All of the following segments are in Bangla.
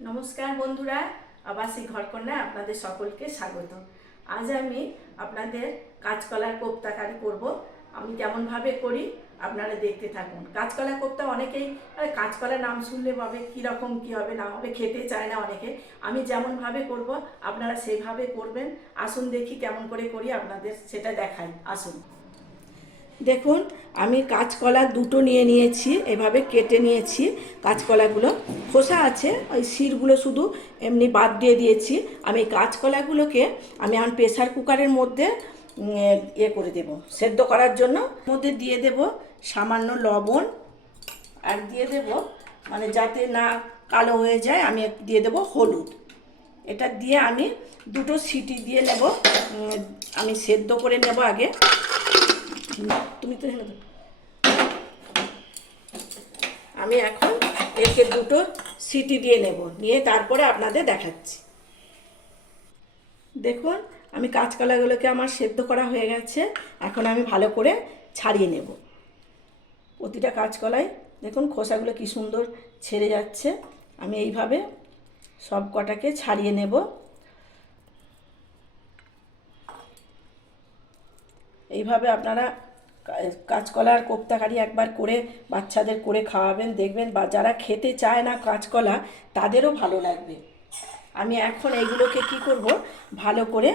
নমস্কার বন্ধুরা, আবাসী ঘরকন্যা আপনাদের সকলকে স্বাগত। আজ আমি আপনাদের কাঁচকলার কোপ্তাকারি করব। আমি কেমনভাবে করি আপনারা দেখতে থাকুন। কাঁচকলা কোপ্তা অনেকেই কাঁচকলা নাম শুনলে ভাবে কীরকম কী হবে না হবে, খেতে চায় না অনেকে। আমি যেমনভাবে করব আপনারা সেইভাবে করবেন। আসুন দেখি কেমন করে করি, আপনাদের সেটা দেখাই। আসুন দেখুন, আমি কাঁচকলা দুটো নিয়ে নিয়েছি, এভাবে কেটে নিয়েছি। কাঁচকলাগুলো খোসা আছে, ওই শিরগুলো শুধু এমনি বাদ দিয়ে দিয়েছি। আমি কাঁচকলাগুলোকে আমি এখন প্রেসার কুকারের মধ্যে করে দেব, সেদ্ধ করার জন্য। মধ্যে দিয়ে দেব সামান্য লবণ, আর দিয়ে দেব মানে যাতে না কালো হয়ে যায়, আমি দিয়ে দেব হলুদ। এটা দিয়ে আমি দুটো সিটি দিয়ে নেব। আমি সেদ্ধ করে নেব আগে। তুমি তো আমি এখন একে দুটো সিটি দিয়ে নেব, নিয়ে তারপরে আপনাদের দেখাচ্ছি। দেখুন, আমি কাঁচকলাগুলোকে আমার সেদ্ধ করা হয়ে গেছে। এখন আমি ভালো করে ছাড়িয়ে নেব প্রতিটা কাঁচকলায়। দেখুন খোসাগুলো কি সুন্দর ছেড়ে যাচ্ছে। আমি এইভাবে সব কটাকে ছাড়িয়ে নেব। এইভাবে আপনারা কাঁচকলার কোপ্তাকারি একবার করে বাচ্চাদের করে খাওয়াবেন, দেখবেন বা যারা খেতে চায় না কাঁচকলা তাদেরও ভালো লাগবে। আমি এখন এইগুলোকে কি করব, ভালো করে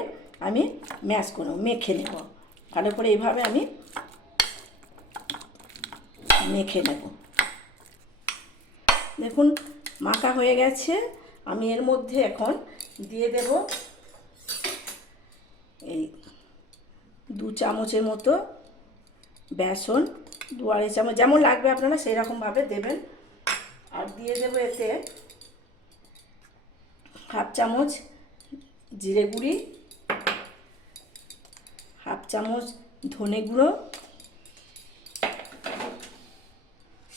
আমি ম্যাশ করব, মেখে নেব। ভালো করে এইভাবে আমি মেখে নেব। দেখুন মাখা হয়ে গেছে। আমি এর মধ্যে এখন দিয়ে দেব এই 2 চামচের মতো বেসন, 2-2.5 চামচ, যেমন লাগবে আপনারা সেই রকমভাবে দেবেন। আর দিয়ে দেবো এতে 1/2 চামচ জিরে গুঁড়ি, 1/2 চামচ ধনে গুঁড়ো,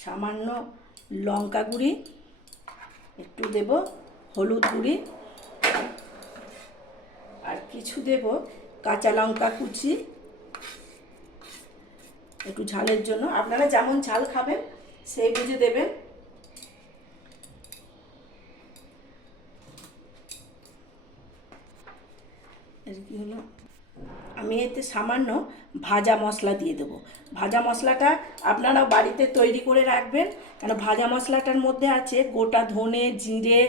সামান্য লঙ্কা গুঁড়ি, একটু দেব হলুদ গুঁড়ি, আর কিছু দেব কাঁচা লঙ্কা কুচি, একটু ঝালের জন্য। আপনারা যেমন ঝাল খাবেন সেই বুঝে দেবেন। এর কি হলো, আমি এতে সামান্য ভাজা মশলা দিয়ে দেবো। ভাজা মশলাটা আপনারা বাড়িতে তৈরি করে রাখবেন, কেন ভাজা মশলাটার মধ্যে আছে গোটা ধনে, জিরে,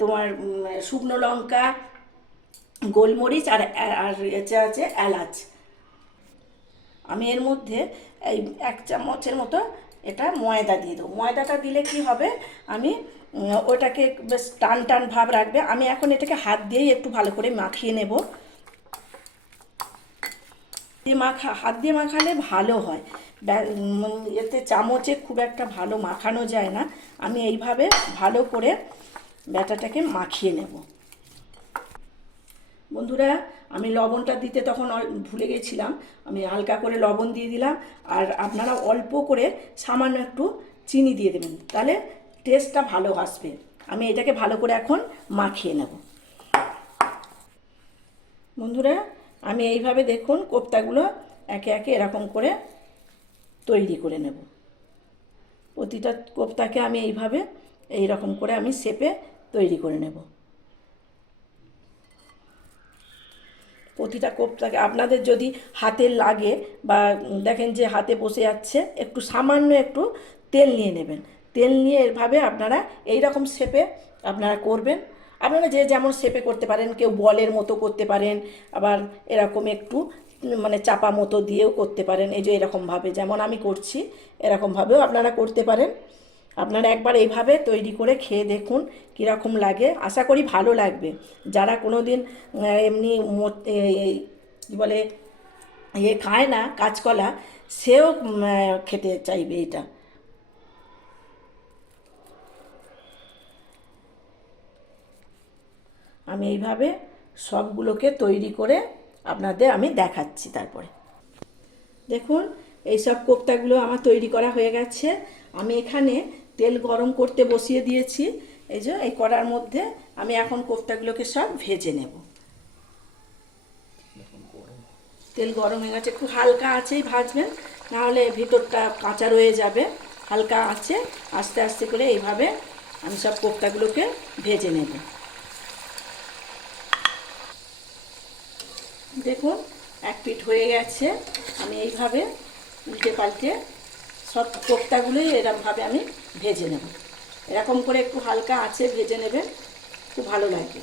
তোমার শুকনো লঙ্কা, গোলমরিচ, আর এতে আছে এলাচ। আমি এর মধ্যে এই 1 চামচের মতো এটা ময়দা দিয়ে দেবো। ময়দাটা দিলে কি হবে, আমি ওটাকে বেশ টান টান ভাব রাখবে। আমি এখন এটাকে হাত দিয়েই একটু ভালো করে মাখিয়ে নেব। হাত দিয়ে মাখালে ভালো হয়, এতে চামচে খুব একটা ভালো মাখানো যায় না। আমি এইভাবে ভালো করে ব্যাটাটাকে মাখিয়ে নেব। বন্ধুরা, আমি লবণটা দিতে তখন ভুলে গেছিলাম, আমি হালকা করে লবণ দিয়ে দিলাম। আর আপনারা অল্প করে সামান্য একটু চিনি দিয়ে দেবেন, তাহলে টেস্টটা ভালো আসবে। আমি এটাকে ভালো করে এখন মাখিয়ে নেব। বন্ধুরা, আমি এইভাবে দেখুন কোপ্তাগুলো একে একে এরকম করে তৈরি করে নেব। প্রতিটা কোপ্তাকে আমি এইভাবে এইরকম করে আমি শেপে তৈরি করে নেব। প্রতিটা কোপ্তাকে আপনাদের যদি হাতে লাগে বা দেখেন যে হাতে বসে যাচ্ছে, একটু সামান্য একটু তেল নিয়ে নেবেন। তেল নিয়ে এভাবে আপনারা এই রকম শেপে আপনারা করবেন। আপনারা যে যেমন শেপে করতে পারেন, কেউ বলের মতো করতে পারেন, আবার এরকম একটু মানে চাপা মতো দিয়েও করতে পারেন। এই যে এরকমভাবে যেমন আমি করছি এরকমভাবেও আপনারা করতে পারেন। আপনারা একবার এইভাবে তৈরি করে খেয়ে দেখুন কীরকম লাগে। আশা করি ভালো লাগবে। যারা কোনো দিন এমনি কী বলে খায় না কাঁচকলা, সেও খেতে চাইবে এটা। আমি এইভাবে সবগুলোকে তৈরি করে আপনাদের আমি দেখাচ্ছি। তারপরে দেখুন, এইসব কোপ্তাগুলো আমার তৈরি করা হয়ে গেছে। আমি এখানে তেল গরম করতে বসিয়ে দিয়েছি। এই যে এই কড়ার মধ্যে আমি এখন কোপ্তাগুলোকে সব ভেজে নেব। তেল গরম হয়ে গেছে, একটু হালকা আঁচেই ভাজবেন, নাহলে ভিতরটা কাঁচা রয়ে যাবে। হালকা আঁচে আস্তে আস্তে করে এইভাবে আমি সব কোপ্তাগুলোকে ভেজে নেব। দেখুন এক পিঠ হয়ে গেছে। আমি এইভাবে উল্টে পাল্টে সব কোপ্তাগুলোই এরকমভাবে আমি ভেজে নেব। এরকম করে একটু হালকা আঁচে ভেজে নেবেন, খুব ভালো লাগবে।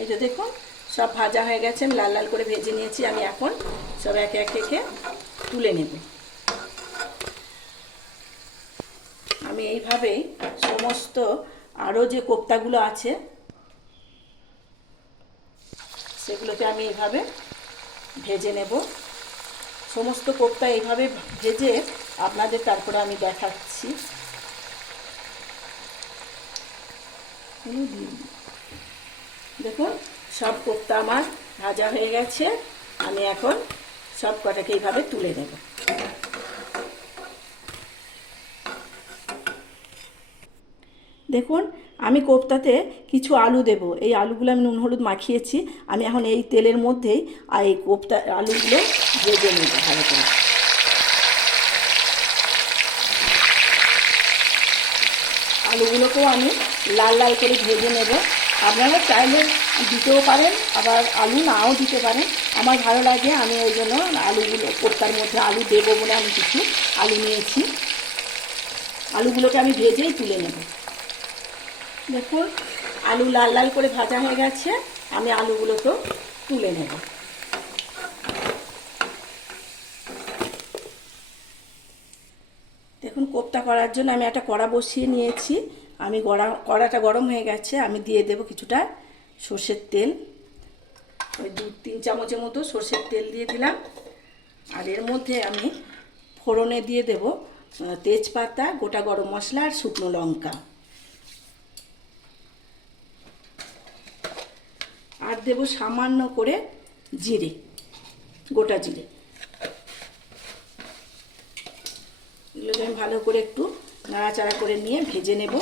এই যে দেখুন সব ভাজা হয়ে গেছে, আমি লাল লাল করে ভেজে নিয়েছি। আমি এখন সব একে একে তুলে নেব। আমি এইভাবেই সমস্ত আরও যে কোপ্তাগুলো আছে সেগুলোকে আমি এইভাবে ভেজে নেব। সমস্ত কোপ্তা এইভাবে ভেজে আপনাদের তারপরে আমি দেখাচ্ছি। দেখুন সব কোপ্তা আমার ভাজা হয়ে গেছে। আমি এখন সব কটাকে এইভাবে তুলে নেব। দেখুন আমি কোপ্তাতে কিছু আলু দেব। এই আলুগুলো আমি নুন হলুদ মাখিয়েছি। আমি এখন এই তেলের মধ্যেই এই কোপ্তা আলুগুলো ভেজে নেব ভালো করে। আলুগুলোকেও আমি লাল লাল করে ভেজে নেব। আপনারা চাইলে দিতেও পারেন, আবার আলু নাও দিতে পারেন। আমার ভালো লাগে, আমি ওই জন্য আলুগুলো কোপ্তার মধ্যে আলু দেবো বলে আমি কিছু আলু নিয়েছি। আলুগুলোকে আমি ভেজেই তুলে নেব। দেখুন আলু লাল লাল করে ভাজা হয়ে গেছে। আমি আলুগুলোকেও তুলে নেব। দেখুন কোপ্তা করার জন্য আমি একটা কড়া বসিয়ে নিয়েছি। আমি কড়াটা গরম হয়ে গেছে। আমি দিয়ে দেব কিছুটা সর্ষের তেল। ওই 2-3 চামচের মতো সর্ষের তেল দিয়ে দিলাম। আর এর মধ্যে আমি ফোড়নে দিয়ে দেব তেজপাতা, গোটা গরম মশলা আর শুকনো লঙ্কা। আর দেব সামান্য করে জিরে, গোটা জিরে। এগুলোকে আমি ভালো করে একটু নাড়াচাড়া করে নিয়ে ভেজে নেব।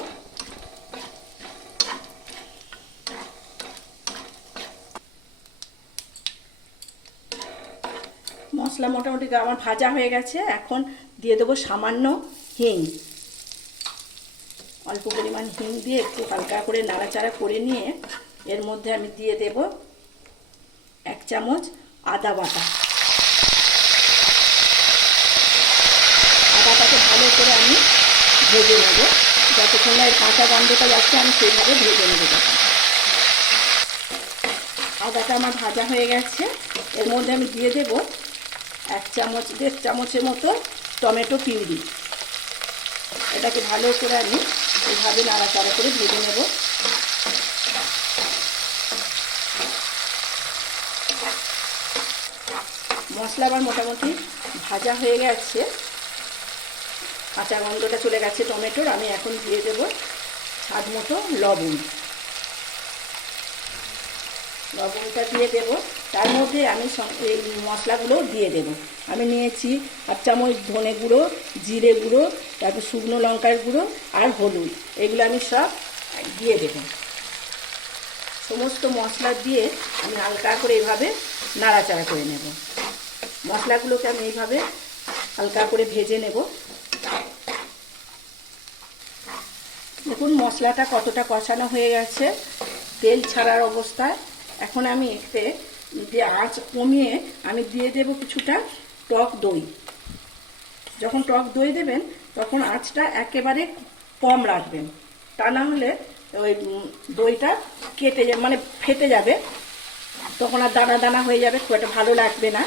মশলা মোটামুটি আমার ভাজা হয়ে গেছে। এখন দিয়ে দেবো সামান্য হিং। অল্প পরিমাণ হিং দিয়ে একটু হালকা করে নাড়াচাড়া করে নিয়ে এর মধ্যে আমি দিয়ে দেব 1 চামচ আদা বাটা। আদাটাকে ভালো করে আমি ভেজে নেব, যতক্ষণ না এর কাঁচা গন্ধটা যাচ্ছে আমি সেইভাবে ভেজে নেব। আদাটা আমার ভাজা হয়ে গেছে। এর মধ্যে আমি দিয়ে দেব 1-1.5 চামচের মতো টমেটো পিউরি। এটাকে ভালো করে আমি এইভাবে নাড়াচাড়া করে ভেজে নেব। মশলা আবার মোটামুটি ভাজা হয়ে গেছে, কাঁচা গন্ধটা চলে গেছে টমেটোর। আমি এখন দিয়ে দেব স্বাদ মতো লবণ। লবণটা দিয়ে দেব। তার মধ্যে আমি এই মশলাগুলো দিয়ে দেব। আমি নিয়েছি 1 চামচ ধনে গুঁড়ো, জিরে গুঁড়ো, তারপর শুকনো লঙ্কার গুঁড়ো আর হলুদ। এগুলো আমি সব দিয়ে দেব। সমস্ত মশলা দিয়ে আমি হালকা করে এইভাবে নাড়াচাড়া করে নেব। মশলাগুলোকে আমি এইভাবে হালকা করে ভেজে নেব। দেখুন মশলাটা কতটা কষানো হয়ে গেছে, তেল ছাড়ার অবস্থায়। এখন আমি এতে দিয়ে আঁচ কমিয়ে আমি দিয়ে দেব কিছুটা টক দই। যখন টক দই দেবেন তখন আঁচটা একেবারে কম রাখবেন, তা না হলে ওই দইটা কেটে যাবে, মানে ফেটে যাবে, তখন আর দানা দানা হয়ে যাবে, খুব একটা ভালো লাগবে না।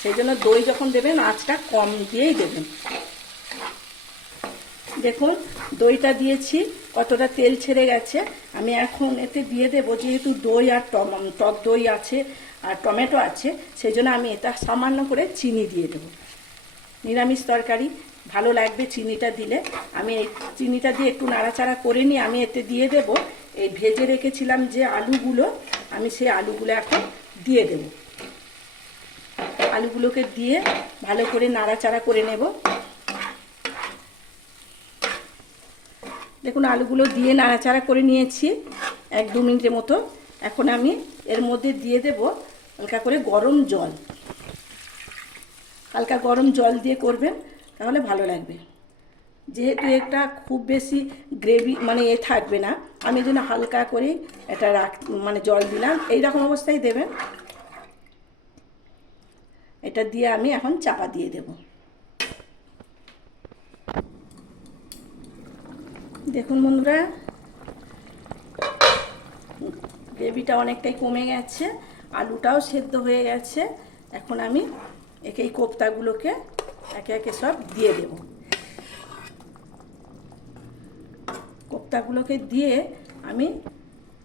সেই জন্য দই যখন দেবেন আঁচটা কম দিয়েই দেবেন। দেখুন দইটা দিয়েছি, কতটা তেল ছেড়ে গেছে। আমি এখন এতে দিয়ে দেবো, যেহেতু দই আর টক দই আছে আর টমেটো আছে, সেই জন্য আমি এটা সামান্য করে চিনি দিয়ে দেবো। নিরামিষ তরকারি ভালো লাগবে চিনিটা দিলে। আমি এই চিনিটা দিয়ে একটু নাড়াচাড়া করে নিয়ে আমি এতে দিয়ে দেব এই ভেজে রেখেছিলাম যে আলুগুলো, আমি সেই আলুগুলো এখন দিয়ে দেব। আলুগুলোকে দিয়ে ভালো করে নাড়াচাড়া করে নেব। দেখুন আলুগুলো দিয়ে নাড়াচাড়া করে নিয়েছি 1-2 মিনিটের মতো। এখন আমি এর মধ্যে দিয়ে দেব হালকা করে গরম জল। হালকা গরম জল দিয়ে করবেন, তাহলে ভালো লাগবে। যেহেতু এটা খুব বেশি গ্রেভি মানে থাকবে না, আমি এই জন্য হালকা করে এটা মানে জল দিলাম। এইরকম অবস্থায় দেবেন। এটা দিয়ে আমি এখন চাপা দিয়ে দেব। দেখুন বন্ধুরা, গ্রেভিটা অনেকটাই কমে গেছে, আলুটাও সেদ্ধ হয়ে গেছে। এখন আমি এই কোপ্তাগুলোকে একে একে সব দিয়ে দেব। কোপ্তাগুলোকে দিয়ে আমি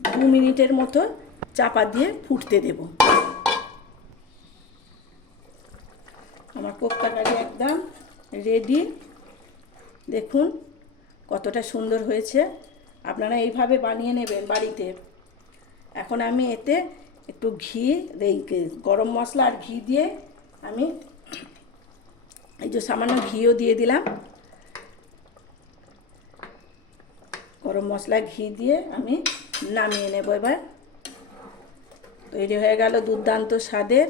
2 মিনিটের মতো চাপা দিয়ে ফুটতে দেব। আমার কোপ্তা কারি একদম রেডি। দেখুন কতটা সুন্দর হয়েছে। আপনারা এইভাবে বানিয়ে নেবেন বাড়িতে। এখন আমি এতে একটু ঘি, গরম মশলা আর ঘি দিয়ে আমি এই যে সামান্য ঘিও দিয়ে দিলাম। গরম মশলা ঘি দিয়ে আমি নামিয়ে নেব। এবার তৈরি হয়ে গেল দুর্দান্ত স্বাদের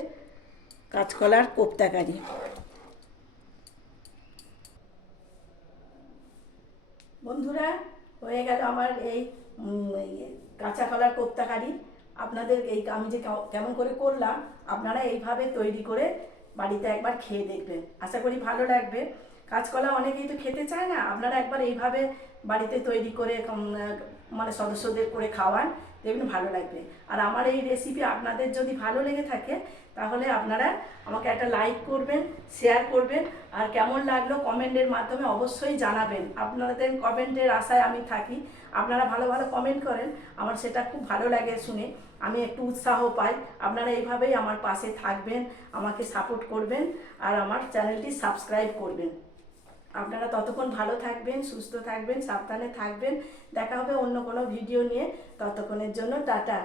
কাঁচকলার কোপ্তা কারি। বন্ধুরা, হয়ে গেল আমার এই কাঁচা কলার কোপ্তা কারি। আপনাদের আমি যে কেমন করে করলাম, আপনারা এইভাবে তৈরি করে বাড়িতে একবার খেয়ে দেখবেন, আশা করি ভালো লাগবে। কাঁচকলা অনেকেই তো খেতে চায় না, আপনারা একবার এইভাবে বাড়িতে তৈরি করে মানে সদস্যদের করে খাওয়ান, দেখবেন ভালো লাগবে। আর আমার এই রেসিপি আপনাদের যদি ভালো লেগে থাকে, তাহলে আপনারা আমাকে একটা লাইক করবেন, শেয়ার করবেন, আর কেমন লাগলো কমেন্টের মাধ্যমে অবশ্যই জানাবেন। আপনাদের কমেন্টের আশায় আমি থাকি। আপনারা ভালো ভালো কমেন্ট করেন, আমার সেটা খুব ভালো লাগে শুনে, আমি একটু উৎসাহ পাই। আপনারা এইভাবেই আমার পাশে থাকবেন, আমাকে সাপোর্ট করবেন, আর আমার চ্যানেলটি সাবস্ক্রাইব করবেন। আপনারা ততক্ষণ ভালো থাকবেন, সুস্থ থাকবেন, সাবধানে থাকবেন। দেখা হবে অন্য কোনো ভিডিও নিয়ে। ততক্ষণের জন্য টাটা।